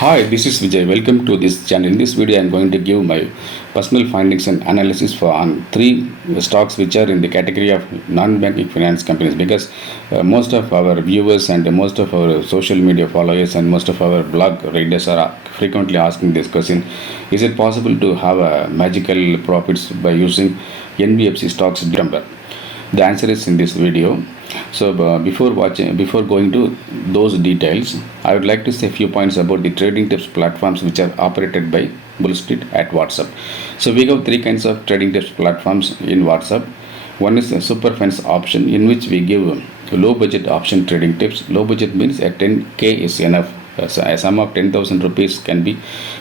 Hi, this is Vijay. Welcome to this channel. In this video, I am going to give my personal findings and analysis for on three stocks which are in the category of non-banking finance companies. Because most of our viewers and most of our social media followers and most of our blog readers are frequently asking this question: is it possible to have a magical profits by using NBFC stocks number? The answer is in this video. So before going to those details, I would like to say a few points about the trading tips platforms which are operated by Bull Street at WhatsApp. So we have three kinds of trading tips platforms in WhatsApp. One is a super fans option, in which we give low budget option trading tips. Low budget means at 10k is enough. So a sum of 10,000 rupees can be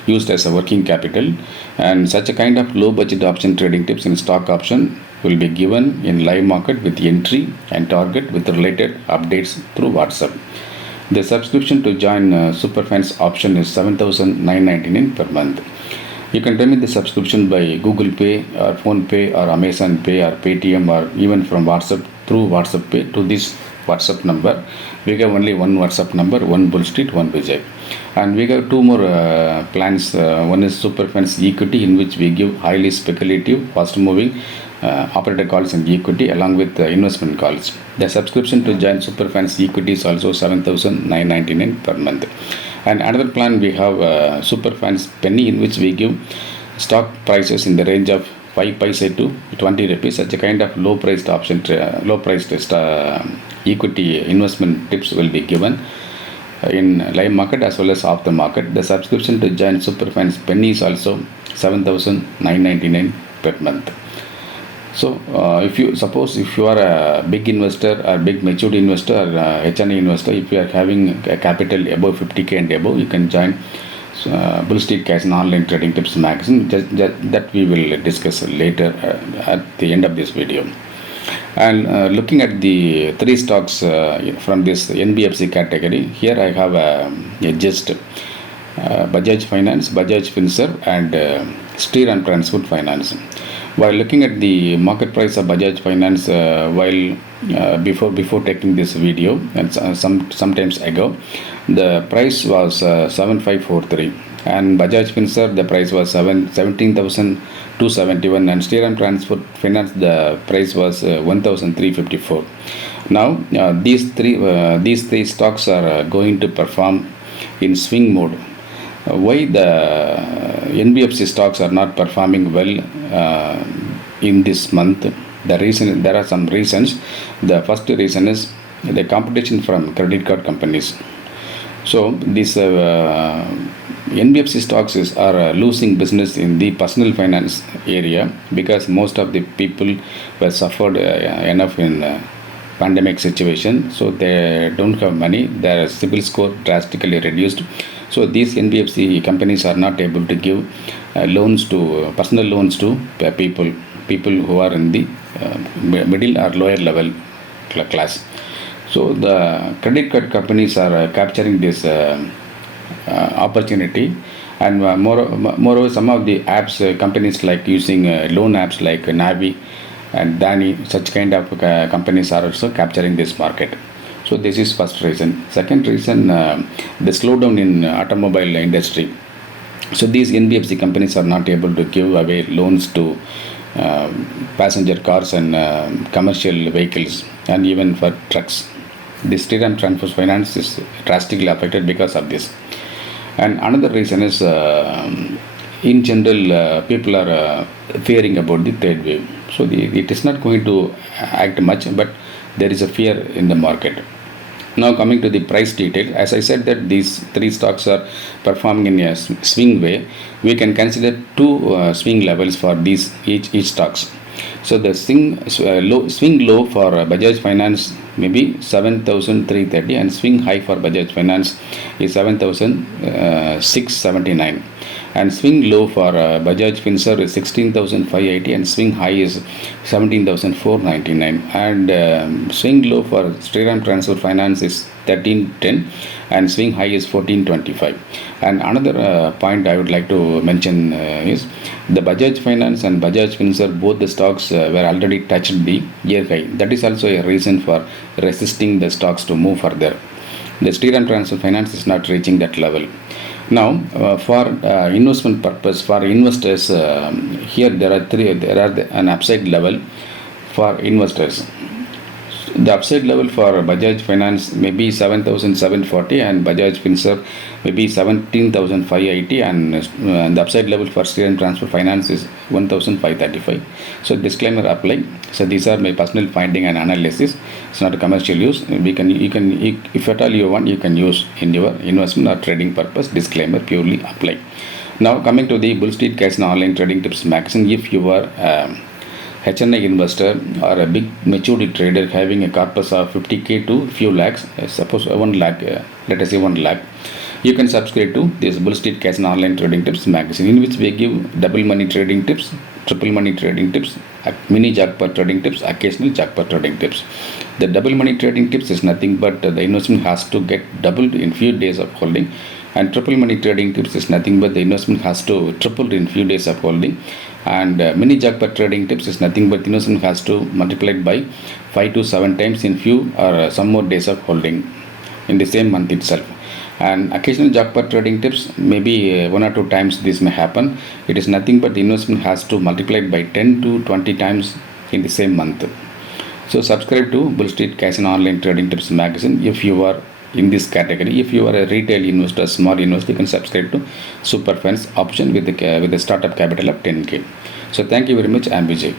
used as a working capital, and such a kind of low budget option trading tips in stock option will be given in live market with entry and target with related updates through WhatsApp. The subscription to join Superfans option is 7,999 per month. You can remit the subscription by Google Pay or Phone Pay or Amazon Pay or Paytm or even from WhatsApp through WhatsApp Pay to this WhatsApp number. We have only one WhatsApp number, one Bull Street, one Vijay. And we have two more plans. One is Superfans Equity, in which we give highly speculative, fast moving operator calls and equity along with investment calls. The subscription to join Superfans Equity is also 7,999 per month. And another plan we have Superfans Penny, in which we give stock prices in the range of 5 paise to 20 rupees. Such a kind of low priced option, low priced equity investment tips will be given in live market as well as off the market. The subscription to join Superfans Penny is also 7,999 per month. So, if you are a big investor or big matured investor or HNI investor, if you are having a capital above 50k and above, you can join Bull Street Cash and Online Trading Tips magazine. That we will discuss later at the end of this video. And looking at the three stocks from this NBFC category, here I have a gist: Bajaj Finance, Bajaj Finserv, and Shriram Transport Finance. While looking at the market price of Bajaj Finance, before taking this video and sometimes ago, the price was 7543, and Bajaj Finserv the price was 17,271, and Shriram Transport Finance the price was 1,354. Now these three stocks are going to perform in swing mode. Why the NBFC stocks are not performing well in this month? There are some reasons. The first reason is the competition from credit card companies. So these NBFC stocks are losing business in the personal finance area, because most of the people were suffered enough in pandemic situation, so they don't have money. Their CIBIL score drastically reduced. So these NBFC companies are not able to give personal loans to people who are in the middle or lower level class. So the credit card companies are capturing this opportunity, and moreover, some of the apps companies like using loan apps like Navi and Dani, such kind of companies are also capturing this market. So this is first reason. Second reason, the slowdown in automobile industry. So these NBFC companies are not able to give away loans to passenger cars and commercial vehicles, and even for trucks. The Shriram Transport Finance is drastically affected because of this. And another reason is, in general, people are fearing about the third wave. So it is not going to act much, but there is a fear in the market. Now coming to the price detail, as I said that these three stocks are performing in a swing way, we can consider two swing levels for these each stocks. So the swing low for Bajaj Finance may be 7,330, and swing high for Bajaj Finance is 7,679, and swing low for Bajaj Finserv is 16,580, and swing high is 17,499, and swing low for Shriram Transport Finance is 1310, and swing high is 1425. And another point I would like to mention is the Bajaj Finance and Bajaj Finserv, both the stocks were already touched the year high. That is also a reason for resisting the stocks to move further. The Shriram Transport Finance is not reaching that level. Now, for investment purpose, for investors, here there are three. There are an upside level for investors. The upside level for Bajaj Finance may be 7,740 and Bajaj Finserv may be 17,580, and the upside level for Sri Transfer Finance is 1,535. So disclaimer apply. So these are my personal finding and analysis. It's not a commercial use. If at all you want, you can use in your investment or trading purpose. Disclaimer purely apply. Now coming to the Bull Street Casino Online Trading Tips magazine, if you are HNI investor or a big maturity trader having a corpus of 50k to few lakhs, suppose 1 lakh, let us say 1 lakh, you can subscribe to this Bull Street Casino Online Trading Tips magazine, in which we give double money trading tips, triple money trading tips, mini jackpot trading tips, occasional jackpot trading tips. The double money trading tips is nothing but the investment has to get doubled in few days of holding, and triple money trading tips is nothing but the investment has to triple in few days of holding, and mini jackpot trading tips is nothing but the investment has to multiply it by 5 to 7 times in few or some more days of holding in the same month itself. And occasional jackpot trading tips, maybe 1 or 2 times this may happen. It is nothing but the investment has to multiply it by 10 to 20 times in the same month. So subscribe to Bull Street Casino Online Trading Tips magazine if you are in this category. If you are a retail investor, small investor, you can subscribe to Super Funds option with the startup capital of 10k. So thank you very much. I am Vijay.